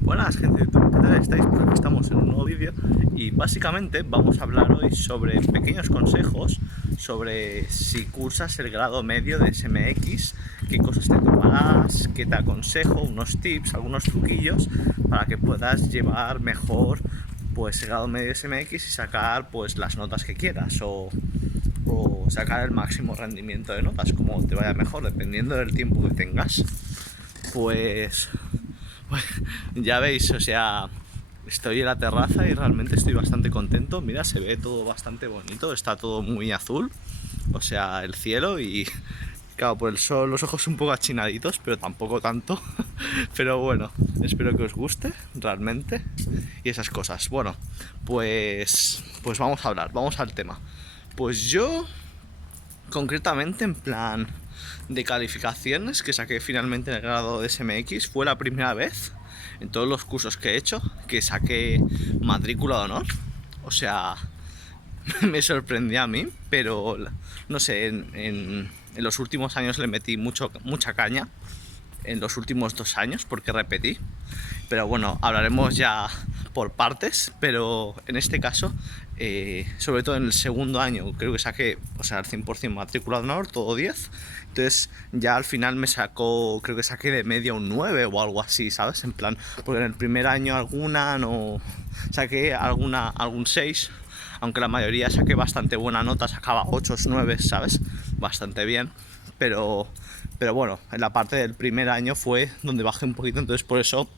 Buenas gente de YouTube, ¿qué tal estáis? Pues aquí estamos en un nuevo vídeo y básicamente vamos a hablar hoy sobre pequeños consejos sobre si cursas el grado medio de SMX, qué cosas te tomarás, qué te aconsejo, unos tips, algunos truquillos para que puedas llevar mejor pues el grado medio de SMX y sacar pues las notas que quieras o sacar el máximo rendimiento de notas, como te vaya mejor, dependiendo del tiempo que tengas. Pues ya veis, o sea, estoy en la terraza y realmente estoy bastante contento. Mira, se ve todo bastante bonito, está todo muy azul, o sea, el cielo y claro, por el sol los ojos un poco achinaditos, pero tampoco tanto. Pero bueno, espero que os guste realmente y esas cosas. Bueno, pues vamos a hablar, vamos al tema. Pues yo concretamente, en plan de calificaciones que saqué finalmente en el grado de SMX, fue la primera vez en todos los cursos que he hecho que saqué matrícula de honor. O sea, me sorprendió a mí, pero no sé, en los últimos años le metí mucha caña, en los últimos 2 años, porque repetí. Pero bueno, hablaremos ya por partes, pero en este caso, sobre todo en el segundo año, creo que saqué, o sea, al 100% matrícula de honor, todo 10. Entonces ya al final me sacó, creo que saqué de media un 9 o algo así, ¿sabes? En plan, porque en el primer año alguna no saqué algún 6, aunque la mayoría saqué bastante buena nota, sacaba 8 o 9, ¿sabes? Bastante bien, pero bueno, en la parte del primer año fue donde bajé un poquito, entonces por eso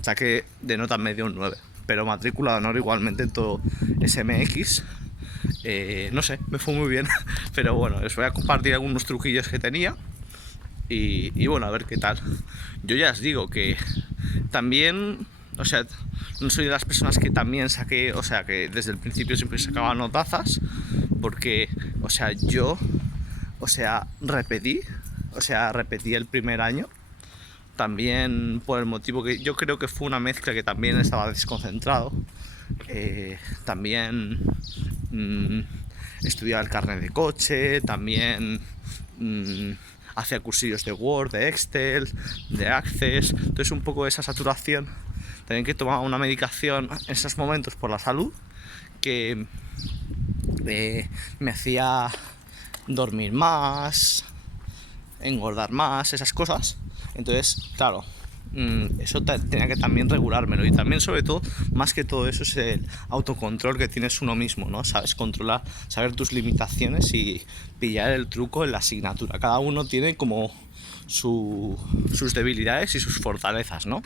saqué de nota media un 9. Pero matrícula de honor igualmente en todo SMX. No sé, me fue muy bien. Pero bueno, les voy a compartir algunos truquillos que tenía. Y bueno, a ver qué tal. Yo ya os digo que también, o sea, no soy de las personas que también saqué, o sea, que desde el principio siempre sacaba notazas. Porque, o sea, repetí el primer año. También por el motivo que yo creo que fue una mezcla, que también estaba desconcentrado. También estudiaba el carnet de coche, también hacía cursillos de Word, de Excel, de Access. Entonces un poco de esa saturación. También que tomaba una medicación en esos momentos por la salud que me hacía dormir más, engordar más, esas cosas. Entonces, claro, eso tenía que también regulármelo. Y también, sobre todo, más que todo eso, es el autocontrol que tienes uno mismo, ¿no? Sabes controlar, saber tus limitaciones y pillar el truco en la asignatura. Cada uno tiene como sus debilidades y sus fortalezas, ¿no?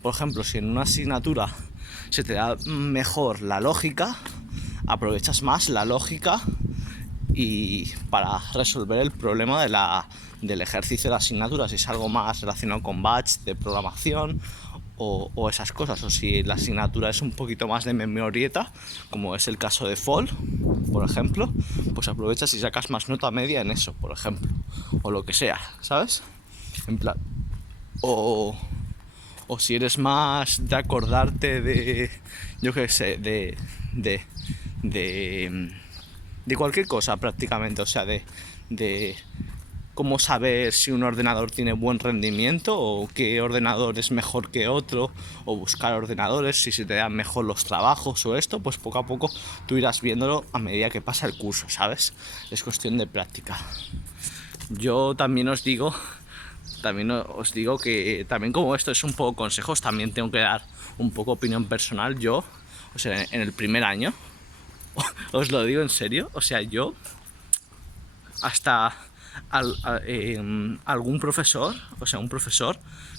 Por ejemplo, si en una asignatura se te da mejor la lógica, aprovechas más la lógica y para resolver el problema del ejercicio de la asignatura, si es algo más relacionado con batch de programación o esas cosas, o si la asignatura es un poquito más de memorieta, como es el caso de FOL, por ejemplo, pues aprovechas y sacas más nota media en eso, por ejemplo, o lo que sea, ¿sabes? En plan, o si eres más de acordarte de, yo qué sé, de cualquier cosa prácticamente, o sea, de cómo saber si un ordenador tiene buen rendimiento o qué ordenador es mejor que otro, o buscar ordenadores, si se te dan mejor los trabajos o esto, pues poco a poco tú irás viéndolo a medida que pasa el curso, ¿sabes? Es cuestión de práctica. Yo también os digo que también, como esto es un poco consejos, también tengo que dar un poco opinión personal. Yo, o sea, en el primer año, os lo digo en serio, o sea, yo hasta algún profesor, o sea, un profesor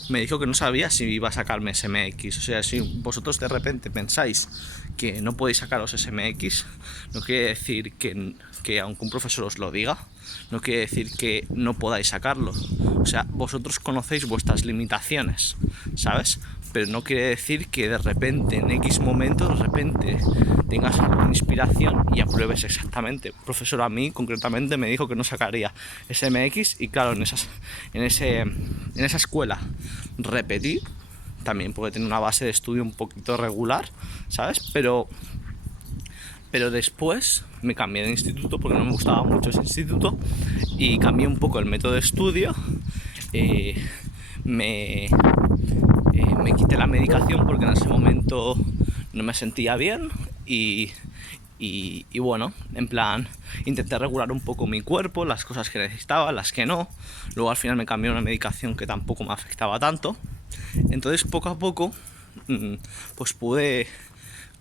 me dijo que no sabía si iba a sacarme SMX. O sea, si vosotros de repente pensáis que no podéis sacaros SMX, no quiere decir que aunque un profesor os lo diga, no quiere decir que no podáis sacarlo. O sea, vosotros conocéis vuestras limitaciones, ¿sabes? Pero no quiere decir que de repente, en X momento, de repente tengas una inspiración y apruebes exactamente. El profesor a mí, concretamente, me dijo que no sacaría SMX y claro, en esa escuela repetí, también porque tenía una base de estudio un poquito regular, ¿sabes? Pero después me cambié de instituto porque no me gustaba mucho ese instituto y cambié un poco el método de estudio. me quité la medicación porque en ese momento no me sentía bien y bueno, en plan, intenté regular un poco mi cuerpo, las cosas que necesitaba, las que no. Luego al final me cambié una medicación que tampoco me afectaba tanto. Entonces poco a poco pues pude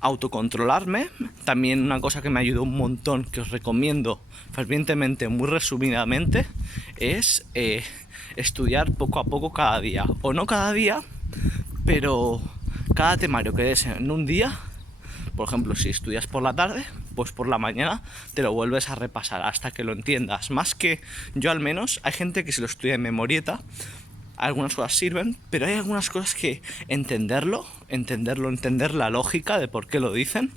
autocontrolarme. También una cosa que me ayudó un montón, que os recomiendo fervientemente, muy resumidamente, es estudiar poco a poco cada día. O no cada día, pero cada temario que des en un día. Por ejemplo, si estudias por la tarde, pues por la mañana te lo vuelves a repasar hasta que lo entiendas. Más que yo, al menos, hay gente que se lo estudia en memorieta. Algunas cosas sirven, pero hay algunas cosas que entender la lógica de por qué lo dicen,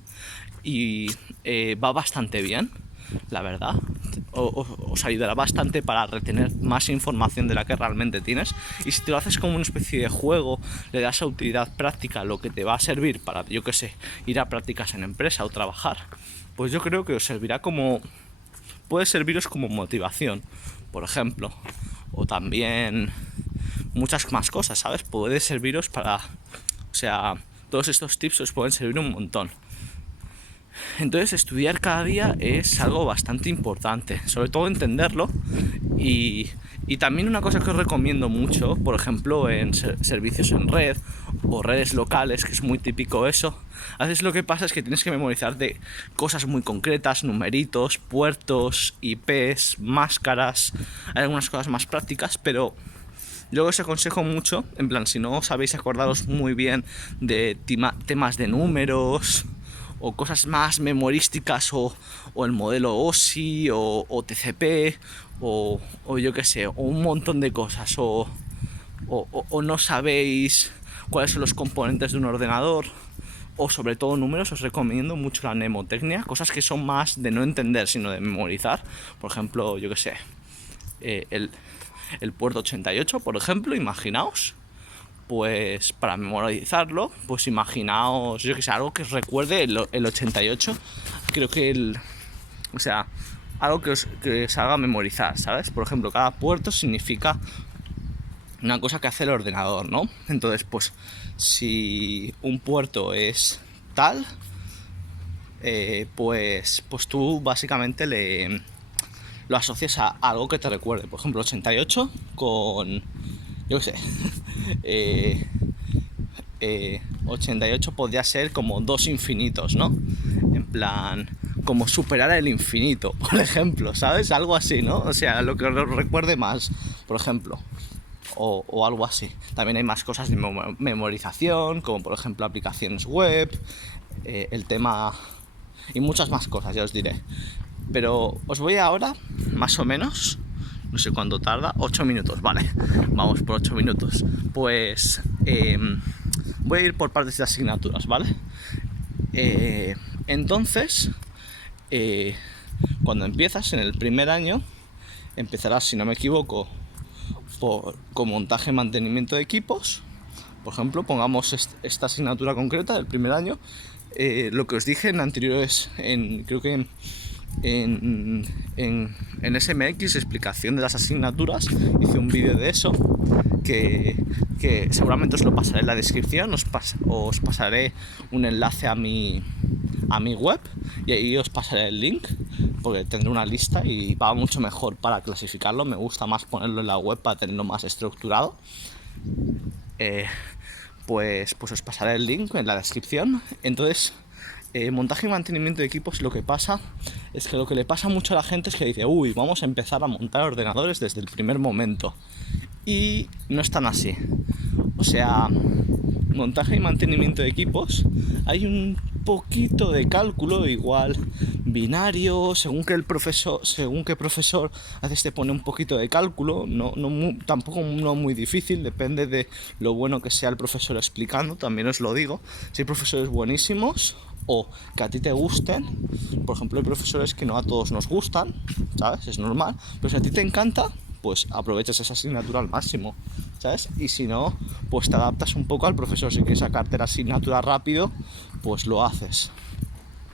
y va bastante bien, la verdad. Os ayudará bastante para retener más información de la que realmente tienes, y si te lo haces como una especie de juego, le das a utilidad práctica, lo que te va a servir para, yo que sé, ir a prácticas en empresa o trabajar, pues yo creo que os servirá puede serviros como motivación, por ejemplo. O también muchas más cosas, ¿sabes? Puede serviros para... O sea, todos estos tips os pueden servir un montón. Entonces, estudiar cada día es algo bastante importante, sobre todo entenderlo. Y también una cosa que os recomiendo mucho, por ejemplo, en servicios en red o redes locales, que es muy típico eso. A veces lo que pasa es que tienes que memorizar de cosas muy concretas, numeritos, puertos, IPs, máscaras, hay algunas cosas más prácticas, pero yo os aconsejo mucho, en plan, si no sabéis acordaros muy bien de temas de números o cosas más memorísticas, o el modelo OSI o TCP o yo que sé, o un montón de cosas, o no sabéis cuáles son los componentes de un ordenador, o sobre todo números, os recomiendo mucho la mnemotecnia, cosas que son más de no entender sino de memorizar. Por ejemplo, yo que sé, el puerto 88, por ejemplo, imaginaos, pues para memorizarlo, pues imaginaos, yo que sé, algo que os recuerde el 88, creo que o sea, algo que os haga memorizar, ¿sabes? Por ejemplo, cada puerto significa una cosa que hace el ordenador, ¿no? Entonces, pues, si un puerto es tal, pues tú básicamente lo asocias a algo que te recuerde. Por ejemplo, 88 con, yo qué sé, 88 podría ser como dos infinitos, ¿no? En plan, como superar el infinito, por ejemplo, ¿sabes? Algo así, ¿no? O sea, lo que os recuerde más, por ejemplo, o algo así. También hay más cosas de memorización, como por ejemplo aplicaciones web, el tema y muchas más cosas, ya os diré. Pero os voy ahora, más o menos, no sé cuánto tarda, 8 minutos, vale, vamos por 8 minutos. Pues voy a ir por partes de asignaturas, ¿vale? Entonces, cuando empiezas en el primer año, empezarás, si no me equivoco, con montaje y mantenimiento de equipos. Por ejemplo, pongamos esta asignatura concreta del primer año. Lo que os dije en anteriores, creo que en SMX, explicación de las asignaturas, hice un vídeo de eso que seguramente os lo pasaré en la descripción. Os pasaré un enlace a mi web y ahí os pasaré el link, porque tendré una lista y va mucho mejor para clasificarlo. Me gusta más ponerlo en la web para tenerlo más estructurado. Pues os pasaré el link en la descripción. Entonces, montaje y mantenimiento de equipos, lo que pasa es que lo que le pasa mucho a la gente es que dice, uy, vamos a empezar a montar ordenadores desde el primer momento. Y no es tan así. O sea, montaje y mantenimiento de equipos, hay un poquito de cálculo, igual binario, según qué profesor a veces te pone un poquito de cálculo, tampoco no muy difícil, depende de lo bueno que sea el profesor explicando. También os lo digo, si hay profesores buenísimos o que a ti te gusten, por ejemplo hay profesores que no a todos nos gustan, ¿sabes? Es normal, pero si a ti te encanta, pues aprovechas esa asignatura al máximo, ¿sabes? Y si no, pues te adaptas un poco al profesor. Si quieres sacarte la asignatura rápido, pues lo haces.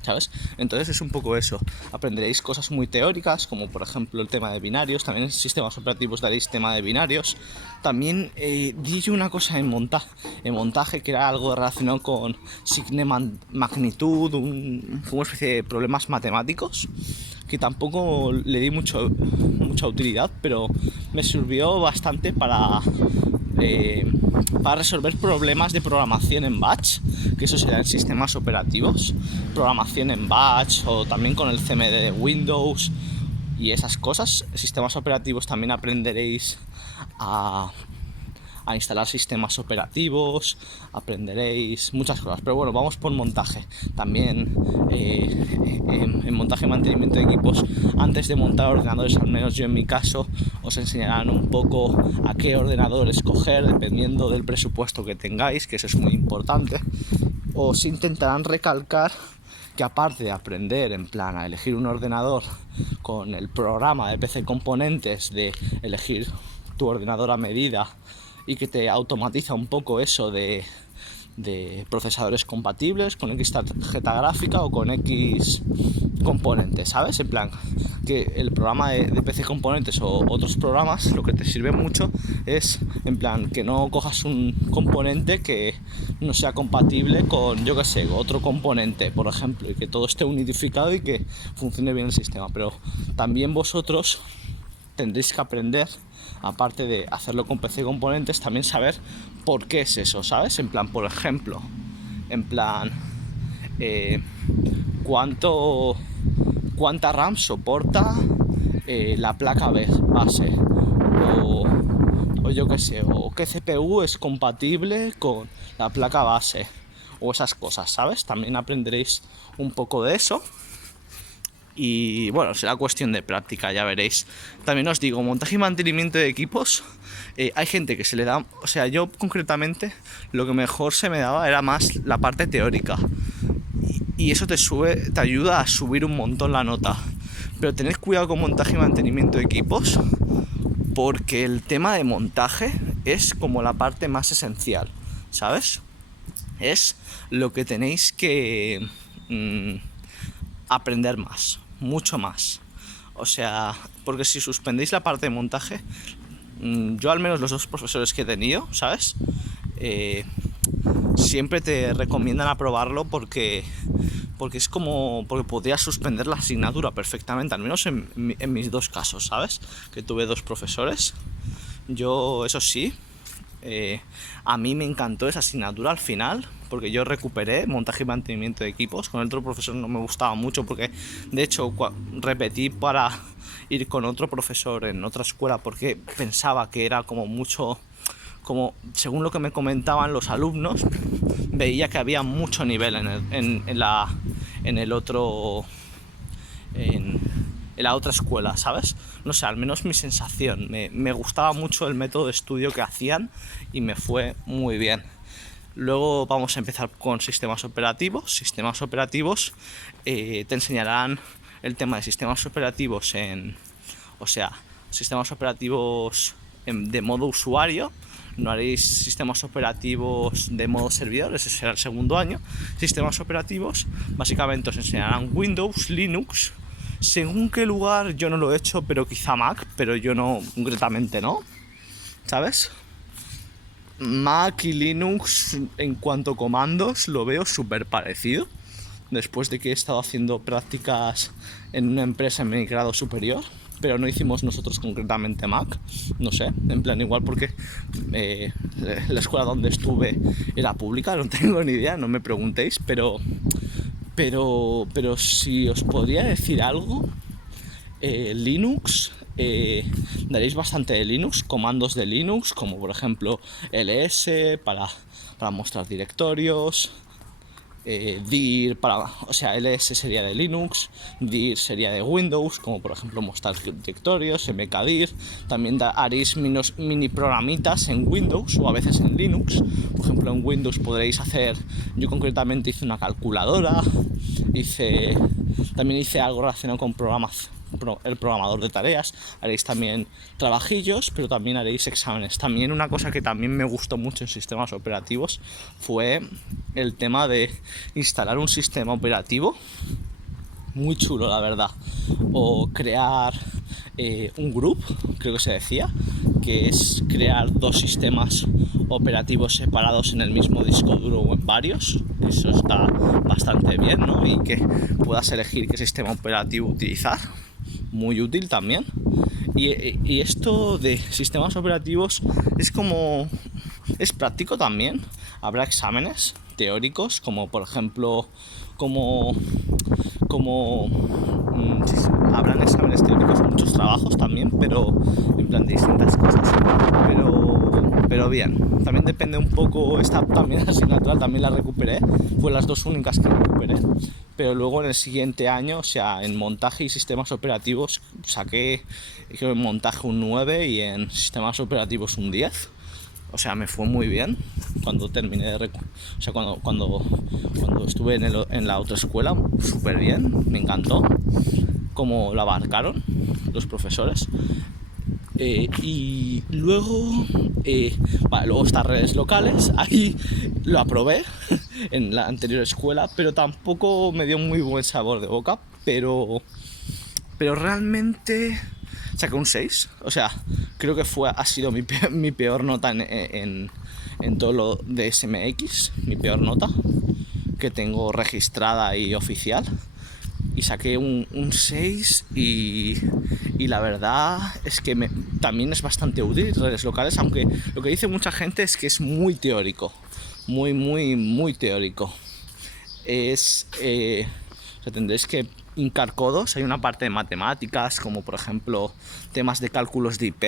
¿sabes? Entonces es un poco eso. Aprenderéis cosas muy teóricas, como por ejemplo el tema de binarios. También en sistemas operativos daréis tema de binarios. También di yo una cosa en montaje que era algo relacionado con magnitud, una especie de problemas matemáticos, que tampoco le di mucha utilidad, pero me sirvió bastante para resolver problemas de programación en batch, que eso será en sistemas operativos, programación en batch, o también con el CMD de Windows y esas cosas. Sistemas operativos también aprenderéis a instalar sistemas operativos, aprenderéis muchas cosas. Pero bueno, vamos por montaje. También en montaje y mantenimiento de equipos, antes de montar ordenadores, al menos yo en mi caso, os enseñarán un poco a qué ordenador escoger dependiendo del presupuesto que tengáis, que eso es muy importante. Os intentarán recalcar que aparte de aprender en plan a elegir un ordenador con el programa de PC Componentes, de elegir tu ordenador a medida, y que te automatiza un poco eso de procesadores compatibles con X tarjeta gráfica o con X componentes, ¿sabes? En plan, que el programa de PC Componentes o otros programas lo que te sirve mucho es, en plan, que no cojas un componente que no sea compatible con, yo qué sé, otro componente, por ejemplo, y que todo esté unificado y que funcione bien el sistema. Pero también vosotros tendréis que aprender, aparte de hacerlo con PC Componentes, también saber por qué es eso, ¿sabes? En plan, por ejemplo, en plan, cuánta RAM soporta la placa base, o yo qué sé, o qué CPU es compatible con la placa base, o esas cosas, ¿sabes? También aprenderéis un poco de eso. Y bueno, será cuestión de práctica, ya veréis. También os digo, montaje y mantenimiento de equipos, hay gente que se le da, o sea, yo concretamente lo que mejor se me daba era más la parte teórica, y eso te ayuda a subir un montón la nota. Pero tened cuidado con montaje y mantenimiento de equipos, porque el tema de montaje es como la parte más esencial, ¿sabes? Es lo que tenéis que aprender más, mucho más. O sea, porque si suspendéis la parte de montaje, yo al menos los dos profesores que he tenido, ¿sabes? Siempre te recomiendan aprobarlo porque es como, porque podrías suspender la asignatura perfectamente, al menos en mis dos casos, ¿sabes? Que tuve dos profesores. Yo, eso sí, a mí me encantó esa asignatura al final, porque yo recuperé montaje y mantenimiento de equipos. Con el otro profesor no me gustaba mucho, porque de hecho repetí para ir con otro profesor en otra escuela, porque pensaba que era como mucho, como según lo que me comentaban los alumnos, veía que había mucho nivel en la otra escuela, ¿sabes? No sé, al menos mi sensación. Me gustaba mucho el método de estudio que hacían y me fue muy bien. Luego vamos a empezar con sistemas operativos. Sistemas operativos, te enseñarán el tema de sistemas operativos sistemas operativos de modo usuario. No haréis sistemas operativos de modo servidor, ese será el segundo año. Sistemas operativos, básicamente os enseñarán Windows, Linux. Según qué lugar, yo no lo he hecho, pero quizá Mac, pero yo no, concretamente no, ¿sabes? Mac y Linux en cuanto a comandos lo veo súper parecido, después de que he estado haciendo prácticas en una empresa en mi grado superior, pero no hicimos nosotros concretamente Mac, no sé, en plan igual porque la escuela donde estuve era pública, no tengo ni idea, no me preguntéis, pero si os podría decir algo, Linux, daréis bastante de Linux, comandos de Linux, como por ejemplo ls para mostrar directorios, dir ls sería de Linux, dir sería de Windows, como por ejemplo mostrar directorios, mkdir. También haréis mini programitas en Windows o a veces en Linux. Por ejemplo, en Windows podréis hacer, yo concretamente hice una calculadora, también hice algo relacionado con el programador de tareas, haréis también trabajillos, pero también haréis exámenes. También una cosa que también me gustó mucho en sistemas operativos fue el tema de instalar un sistema operativo muy chulo, la verdad, o crear un group, creo que se decía, que es crear dos sistemas operativos separados en el mismo disco duro o en varios. Eso está bastante bien, ¿no? Y que puedas elegir qué sistema operativo utilizar, muy útil también. Y esto de sistemas operativos es práctico también. Habrá exámenes teóricos, como por ejemplo habrán exámenes teóricos en muchos trabajos también, pero en plan de distintas cosas, pero bien, también depende un poco. Esta también la asignatura también la recuperé, fue las dos únicas que recuperé, pero luego en el siguiente año, o sea, en montaje y sistemas operativos saqué, creo, en montaje un 9 y en sistemas operativos un 10. O sea, me fue muy bien cuando terminé de... O sea, cuando estuve en la autoescuela, súper bien, me encantó cómo lo abarcaron los profesores. Y luego, luego estas redes locales, ahí lo aprobé en la anterior escuela, pero tampoco me dio muy buen sabor de boca, pero realmente saqué un 6, o sea, creo que ha sido mi peor nota en todo lo de SMX, mi peor nota que tengo registrada y oficial, y saqué un 6 y la verdad es que también es bastante útil redes locales, aunque lo que dice mucha gente es que es muy teórico, muy teórico. O sea, tendréis que hincar codos. Hay una parte de matemáticas, como por ejemplo temas de cálculos de IP.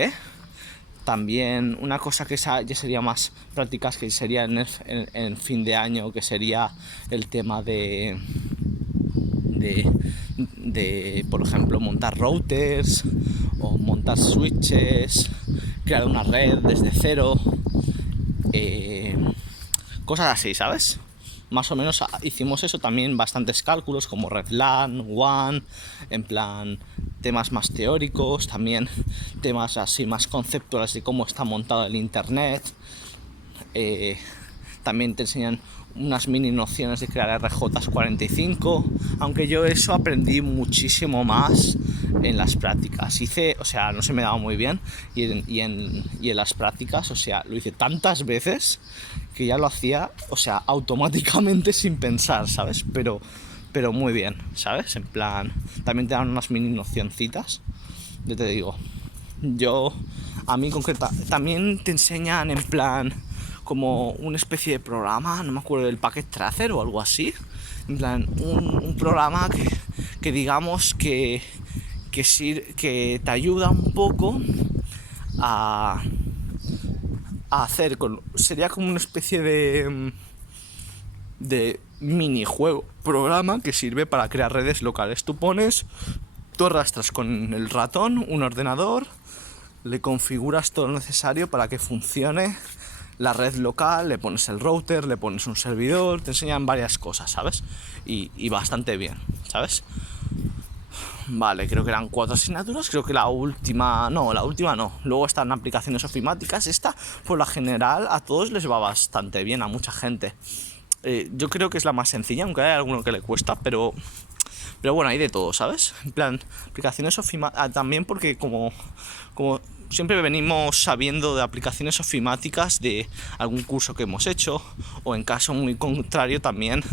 También una cosa que ya sería más prácticas, que sería en fin de año, que sería el tema de por ejemplo, montar routers o montar switches, crear una red desde cero, cosas así, ¿sabes? Más o menos hicimos eso, también bastantes cálculos como red LAN, WAN, en plan temas más teóricos, también temas así más conceptuales de cómo está montado el internet. También te enseñan unas mini nociones de crear RJ45, aunque yo eso aprendí muchísimo más en las prácticas. O sea, no se me daba muy bien, y en las prácticas, o sea, lo hice tantas veces que ya lo hacía, o sea, automáticamente sin pensar, ¿sabes? Pero muy bien, ¿sabes? En plan, también te dan unas mini nocioncitas. Yo te digo, a mí concreta, también te enseñan en plan como una especie de programa, no me acuerdo, del Packet Tracer o algo así, en plan un programa que digamos que te ayuda un poco a hacer, sería como una especie de minijuego, programa que sirve para crear redes locales. Tú arrastras con el ratón un ordenador, le configuras todo lo necesario para que funcione la red local, le pones el router, le pones un servidor, te enseñan varias cosas, ¿sabes? Y bastante bien, ¿sabes? Vale, creo que eran 4 asignaturas, creo que la última no. Luego están aplicaciones ofimáticas. Esta, por la general, a todos les va bastante bien, a mucha gente. Yo creo que es la más sencilla, aunque hay alguno que le cuesta, pero bueno, hay de todo, ¿sabes? En plan, aplicaciones ofimáticas, también porque como siempre venimos sabiendo de aplicaciones ofimáticas de algún curso que hemos hecho, o en caso muy contrario también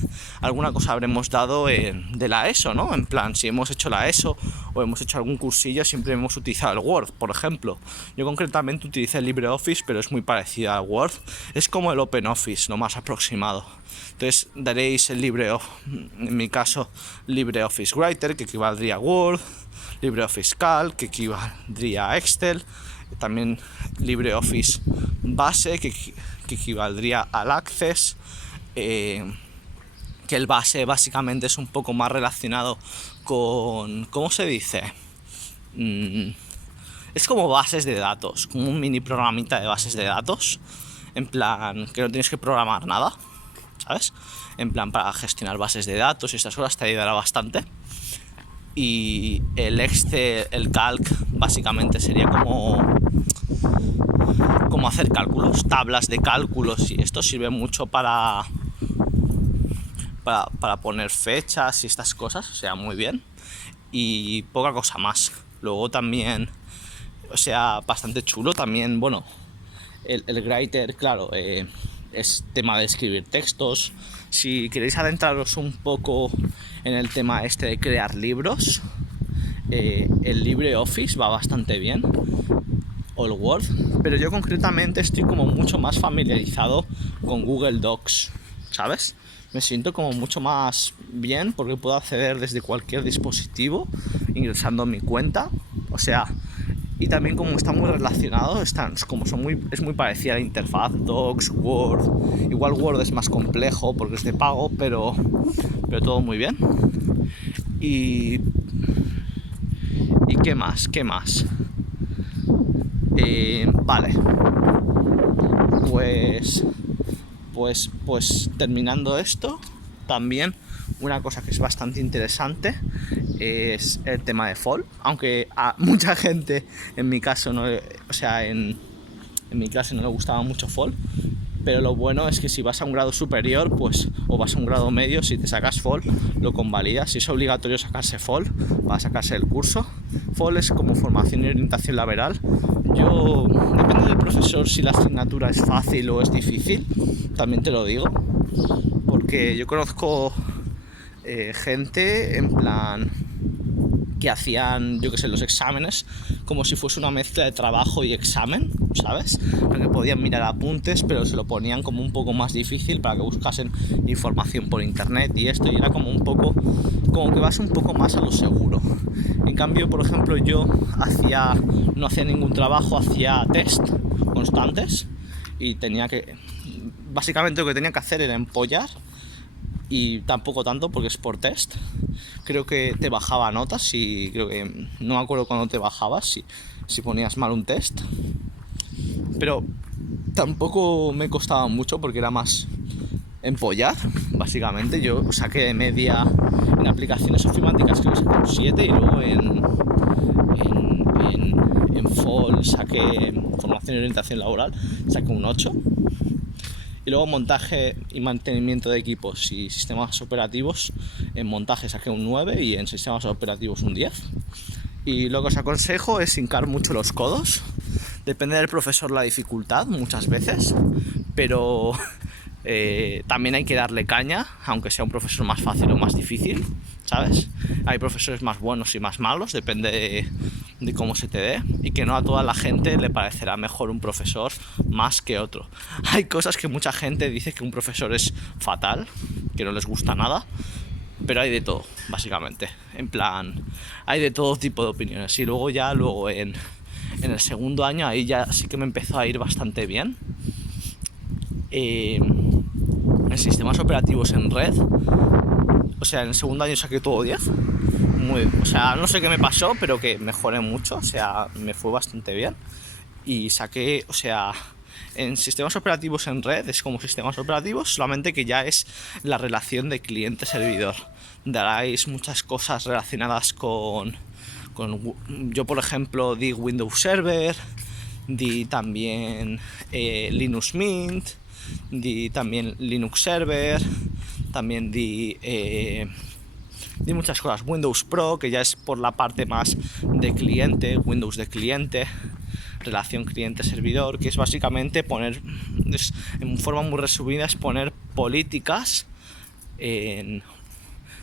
alguna cosa habremos dado de la ESO, ¿no? En plan, si hemos hecho la ESO o hemos hecho algún cursillo, siempre hemos utilizado el Word, por ejemplo. Yo concretamente utilicé el LibreOffice, pero es muy parecido al Word. Es como el OpenOffice, lo más aproximado. Entonces daréis en mi caso, LibreOffice Writer, que equivaldría a Word, LibreOffice Calc, que equivaldría a Excel, también LibreOffice Base, que equivaldría al Access, que el Base básicamente es un poco más relacionado con, ¿cómo se dice? Es como bases de datos, como un mini programita de bases de datos, en plan que no tienes que programar nada, ¿sabes? En plan, para gestionar bases de datos y estas cosas te ayudará bastante. y el Excel, el Calc, básicamente sería como hacer cálculos, tablas de cálculos, y esto sirve mucho para poner fechas y estas cosas, o sea, muy bien, y poca cosa más. Luego también, o sea, bastante chulo también, bueno, el Writer, claro, es tema de escribir textos. Si queréis adentraros un poco en el tema este de crear libros, el LibreOffice va bastante bien, o el Word, pero yo concretamente estoy como mucho más familiarizado con Google Docs, ¿sabes? Me siento como mucho más bien porque puedo acceder desde cualquier dispositivo ingresando mi cuenta, o sea, y también como está muy relacionado, es muy parecida a la interfaz, Docs, Word. Igual Word es más complejo porque es de pago, pero todo muy bien. Y ¿qué más? Vale, pues terminando esto, también una cosa que es bastante interesante es el tema de Fall, aunque a mucha gente en mi caso no, o sea, en mi clase no le gustaba mucho Fall, pero lo bueno es que si vas a un grado superior, pues, o vas a un grado medio, si te sacas Fall, lo convalidas. Si es obligatorio sacarse Fall, para sacarse el curso. Fall es como formación y orientación laboral. Depende del profesor si la asignatura es fácil o es difícil, también te lo digo, porque yo conozco gente en plan que hacían, yo que sé, los exámenes como si fuese una mezcla de trabajo y examen, ¿sabes? Que podían mirar apuntes, pero se lo ponían como un poco más difícil para que buscasen información por internet y esto, y era como un poco, como que vas un poco más a lo seguro. En cambio, por ejemplo, yo no hacía ningún trabajo, hacía test constantes y básicamente lo que tenía que hacer era empollar, y tampoco tanto porque es por test. Creo que te bajaba notas y no me acuerdo cuándo te bajabas si ponías mal un test, pero tampoco me costaba mucho porque era más empollar. Básicamente yo saqué de media en aplicaciones ofimáticas, creo que saqué un 7, y luego en Fall saqué formación y orientación laboral, saqué un 8. Y luego montaje y mantenimiento de equipos y sistemas operativos, en montaje saqué un 9 y en sistemas operativos un 10. Y lo que os aconsejo es hincar mucho los codos. Depende del profesor la dificultad muchas veces, pero también hay que darle caña, aunque sea un profesor más fácil o más difícil, ¿sabes? Hay profesores más buenos y más malos, depende de cómo se te dé, y que no a toda la gente le parecerá mejor un profesor más que otro. Hay cosas que mucha gente dice que un profesor es fatal, que no les gusta nada, pero hay de todo, básicamente. En plan, hay de todo tipo de opiniones. Y luego en el segundo año ahí ya sí que me empezó a ir bastante bien. En sistemas operativos en red, o sea, en el segundo año saqué todo 10. O sea, no sé qué me pasó, pero que mejoré mucho, o sea, me fue bastante bien. Y saqué, o sea, en sistemas operativos en red es como sistemas operativos, solamente que ya es la relación de cliente-servidor. Daréis muchas cosas relacionadas con yo, por ejemplo, di Windows Server, di también Linux Mint, di también Linux Server, también di muchas cosas. Windows Pro, que ya es por la parte más de cliente, Windows de cliente, relación cliente-servidor, que es básicamente en forma muy resumida, es poner políticas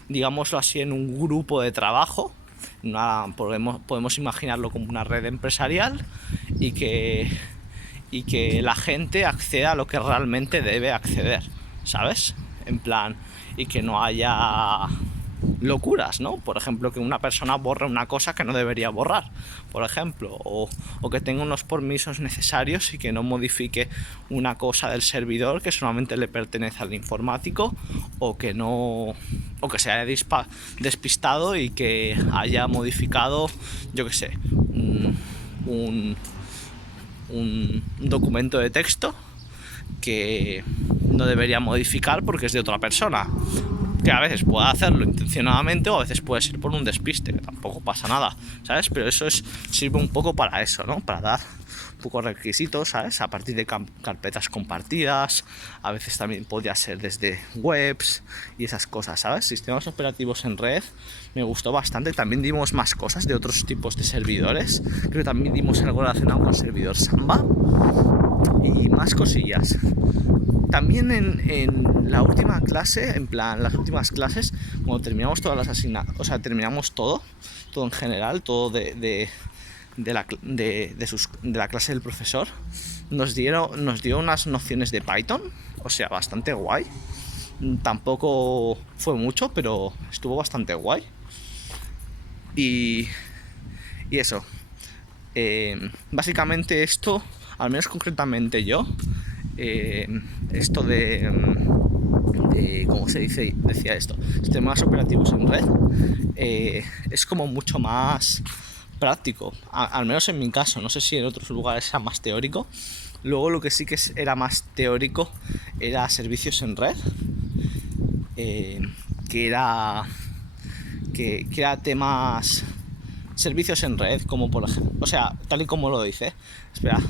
digámoslo así, en un grupo de trabajo. Podemos imaginarlo como una red empresarial, y que la gente acceda a lo que realmente debe acceder, ¿sabes? En plan, y que no haya locuras, ¿no? Por ejemplo, que una persona borre una cosa que no debería borrar, por ejemplo, o que tenga unos permisos necesarios y que no modifique una cosa del servidor que solamente le pertenece al informático, o que se haya despistado y que haya modificado, yo qué sé, un documento de texto que no debería modificar porque es de otra persona. que a veces pueda hacerlo intencionadamente o a veces puede ser por un despiste, que tampoco pasa nada, ¿sabes? Pero eso sirve un poco para eso, ¿no? Para dar un poco requisitos, ¿sabes? A partir de carpetas compartidas, a veces también podría ser desde webs y esas cosas, ¿sabes? Sistemas operativos en red me gustó bastante. También dimos más cosas de otros tipos de servidores. Creo que también dimos algo relacionado con el servidor Samba y más cosillas. También en la última clase, en plan, las últimas clases, cuando terminamos todas las asignaturas, o sea, terminamos todo en general, todo de la clase del profesor, nos dio unas nociones de Python, o sea, bastante guay. Tampoco fue mucho, pero estuvo bastante guay. Y eso. Básicamente esto, al menos concretamente yo, esto de ¿cómo se decía esto? Sistemas operativos en red, es como mucho más práctico, al menos en mi caso. No sé si en otros lugares era más teórico. Luego lo que sí que era más teórico era servicios en red, que era temas servicios en red, como por ejemplo, o sea, tal y como lo dice, espera,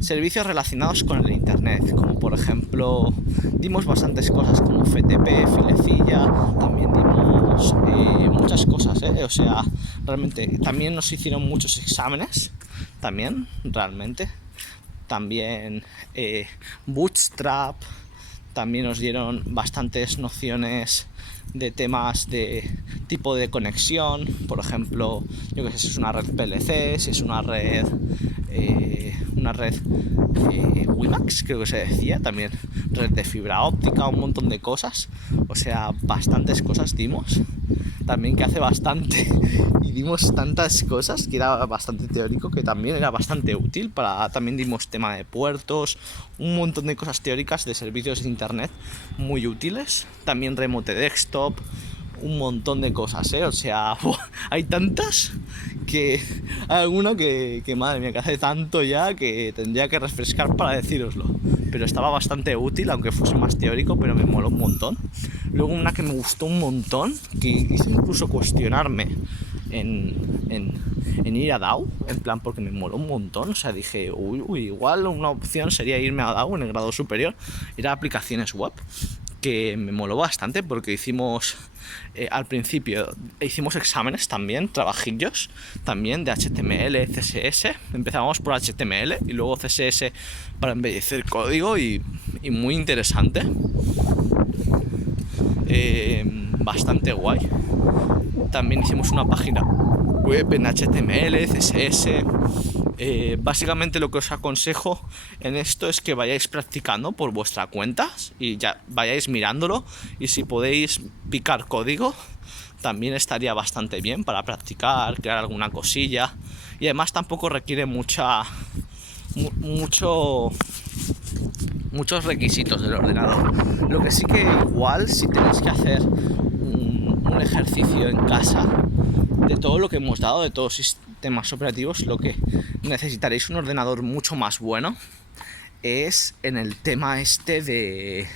servicios relacionados con el internet, como por ejemplo, dimos bastantes cosas como FTP, filecilla, también dimos muchas cosas, o sea, realmente también nos hicieron muchos exámenes, también, realmente, también Bootstrap, también nos dieron bastantes nociones de temas de tipo de conexión, por ejemplo, yo que sé, si es una red PLC, si es una red WiMAX, creo que se decía, también red de fibra óptica, un montón de cosas, o sea, bastantes cosas dimos, también que hace bastante, y dimos tantas cosas que era bastante teórico, que también era bastante útil también dimos tema de puertos, un montón de cosas teóricas de servicios de internet muy útiles, también remote desktop, un montón de cosas, o sea, hay tantas que hay alguna que madre mía, que hace tanto ya que tendría que refrescar para decíroslo, pero estaba bastante útil, aunque fuese más teórico, pero me moló un montón. Luego una que me gustó un montón, que hice incluso cuestionarme en ir a DAO, en plan, porque me moló un montón, o sea, dije, igual una opción sería irme a DAO en el grado superior, era aplicaciones web, que me moló bastante porque hicimos, al principio, hicimos exámenes también, trabajillos, también de HTML, CSS, empezábamos por HTML y luego CSS para embellecer código y muy interesante, bastante guay. También hicimos una página web en HTML, CSS. Básicamente lo que os aconsejo en esto es que vayáis practicando por vuestra cuenta y ya vayáis mirándolo, y si podéis picar código también estaría bastante bien para practicar, crear alguna cosilla, y además tampoco requiere muchos requisitos del ordenador. Lo que sí que igual, si tenéis que hacer un ejercicio en casa de todo lo que hemos dado, de todos los sistemas operativos, lo que necesitaréis un ordenador mucho más bueno es en el tema este de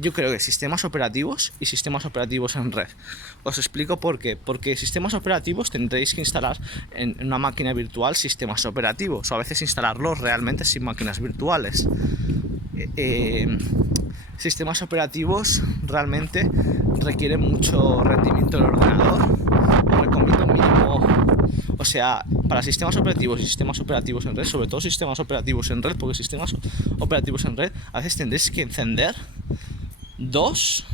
yo creo que sistemas operativos y sistemas operativos en red. Os explico por qué. Porque sistemas operativos tendréis que instalar en una máquina virtual sistemas operativos, o a veces instalarlos realmente sin máquinas virtuales. Sistemas operativos realmente requieren mucho rendimiento del ordenador. Os recomiendo mínimo, o sea, para sistemas operativos y sistemas operativos en red, sobre todo sistemas operativos en red, porque sistemas operativos en red a veces tendréis que encender dos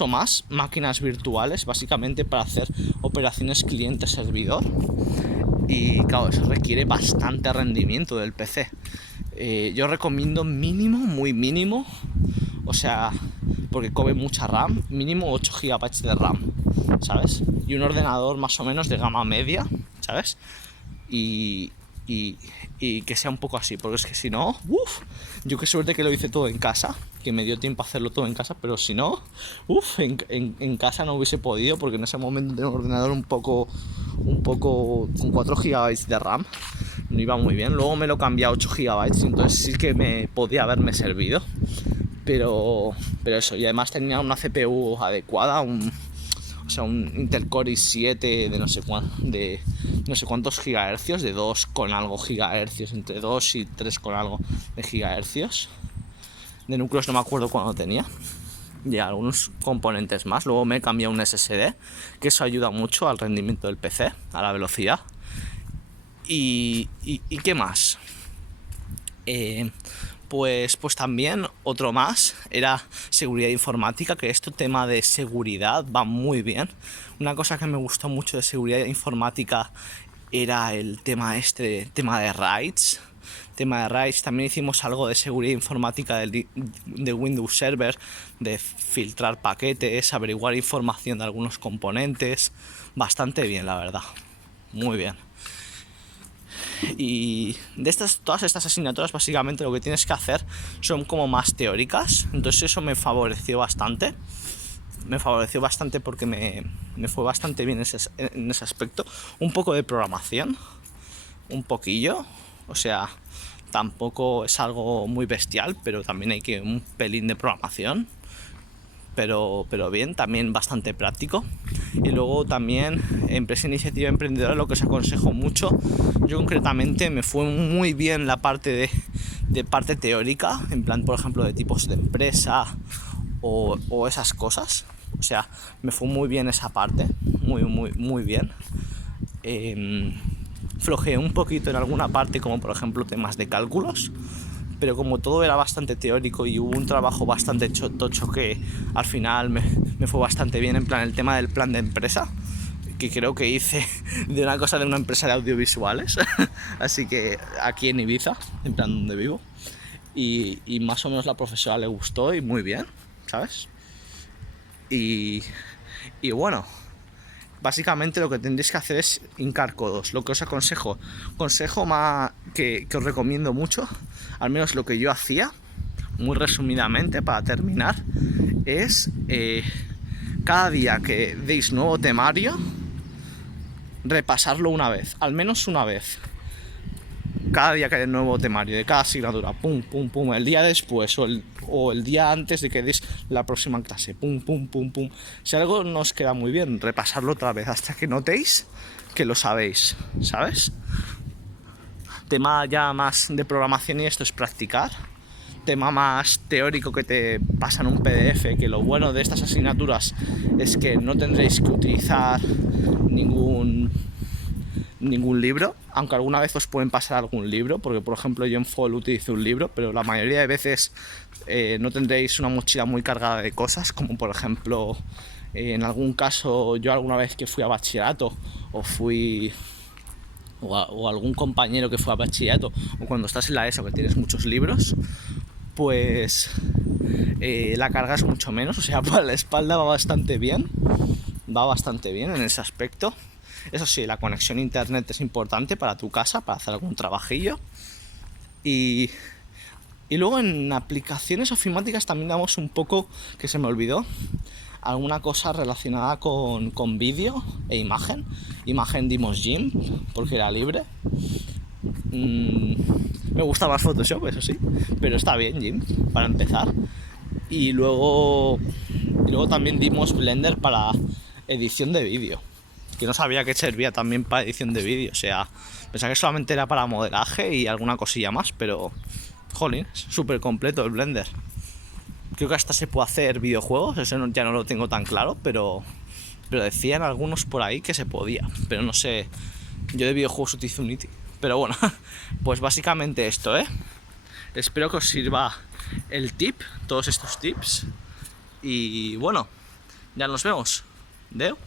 o más máquinas virtuales, básicamente para hacer operaciones cliente-servidor, y claro, eso requiere bastante rendimiento del PC. Yo recomiendo mínimo, muy mínimo, o sea, porque come mucha RAM, mínimo 8 GB de RAM, ¿sabes? Y un ordenador más o menos de gama media, ¿sabes? Y que sea un poco así, porque es que si no, yo qué suerte que lo hice todo en casa, que me dio tiempo a hacerlo todo en casa, pero si no, en casa no hubiese podido, porque en ese momento tenía un ordenador un poco con 4 GB de RAM, no iba muy bien. Luego me lo cambié a 8 GB, entonces sí que me podía haberme servido, pero eso, y además tenía una CPU adecuada, un Intel-Core i7 de no sé cuántos gigahercios, de 2 con algo gigahercios, entre 2 y 3 con algo de gigahercios. De núcleos no me acuerdo cuándo tenía, y algunos componentes más. Luego me he cambiado un SSD, que eso ayuda mucho al rendimiento del PC, a la velocidad. ¿Y qué más? Pues también otro más era seguridad informática, que este tema de seguridad va muy bien. Una cosa que me gustó mucho de seguridad informática era el tema de RAIDs. También hicimos algo de seguridad informática de Windows Server, de filtrar paquetes, averiguar información de algunos componentes. Bastante bien, la verdad. Muy bien. Y todas estas asignaturas básicamente lo que tienes que hacer son como más teóricas, entonces eso me favoreció bastante porque me fue bastante bien en ese aspecto. Un poco de programación, un poquillo, o sea, tampoco es algo muy bestial, pero también hay que un pelín de programación, pero bien, también bastante práctico. Y luego también empresa, iniciativa emprendedora, lo que os aconsejo mucho. Yo concretamente me fue muy bien la parte de parte teórica, en plan, por ejemplo, de tipos de empresa o esas cosas. O sea, me fue muy bien esa parte, muy bien. Flojeé un poquito en alguna parte, como por ejemplo temas de cálculos, pero como todo era bastante teórico y hubo un trabajo bastante tocho, que al final me fue bastante bien, en plan el tema del plan de empresa, que creo que hice de una empresa de audiovisuales así que aquí en Ibiza, en plan donde vivo, y más o menos la profesora le gustó y muy bien, ¿sabes? Y bueno, básicamente lo que tendréis que hacer es hincar codos. Lo que os consejo más que os recomiendo mucho, al menos lo que yo hacía, muy resumidamente para terminar, es cada día que deis nuevo temario, repasarlo una vez, al menos una vez. Cada día que hay nuevo temario de cada asignatura, pum, pum, pum, el día después o el día antes de que deis la próxima clase, pum, pum, pum, pum. Si algo no os queda muy bien, repasarlo otra vez hasta que notéis que lo sabéis, ¿sabes? Tema ya más de programación y esto es practicar. Tema más teórico que te pasan un PDF, que lo bueno de estas asignaturas es que no tendréis que utilizar ningún libro, aunque alguna vez os pueden pasar algún libro, porque por ejemplo yo en FOL utilizo un libro, pero la mayoría de veces no tendréis una mochila muy cargada de cosas, como por ejemplo en algún caso yo alguna vez que fui a bachillerato o algún compañero que fue a bachillerato, o cuando estás en la ESO que tienes muchos libros, pues la carga es mucho menos, o sea, para la espalda va bastante bien en ese aspecto. Eso sí, la conexión a internet es importante para tu casa, para hacer algún trabajillo. Y luego en aplicaciones ofimáticas también damos un poco, que se me olvidó, alguna cosa relacionada con vídeo e imagen. Imagen dimos GIMP, porque era libre. Me gusta más Photoshop, eso sí, pero está bien GIMP para empezar. Y luego también dimos Blender para edición de vídeo, que no sabía que servía también para edición de vídeo. O sea, pensaba que solamente era para modelaje y alguna cosilla más, pero jolín, es súper completo el Blender. Creo que hasta se puede hacer videojuegos, eso ya no lo tengo tan claro, pero decían algunos por ahí que se podía, pero no sé, yo de videojuegos utilizo Unity. Pero bueno, pues básicamente esto, espero que os sirva todos estos tips, y bueno, ya nos vemos. Deu.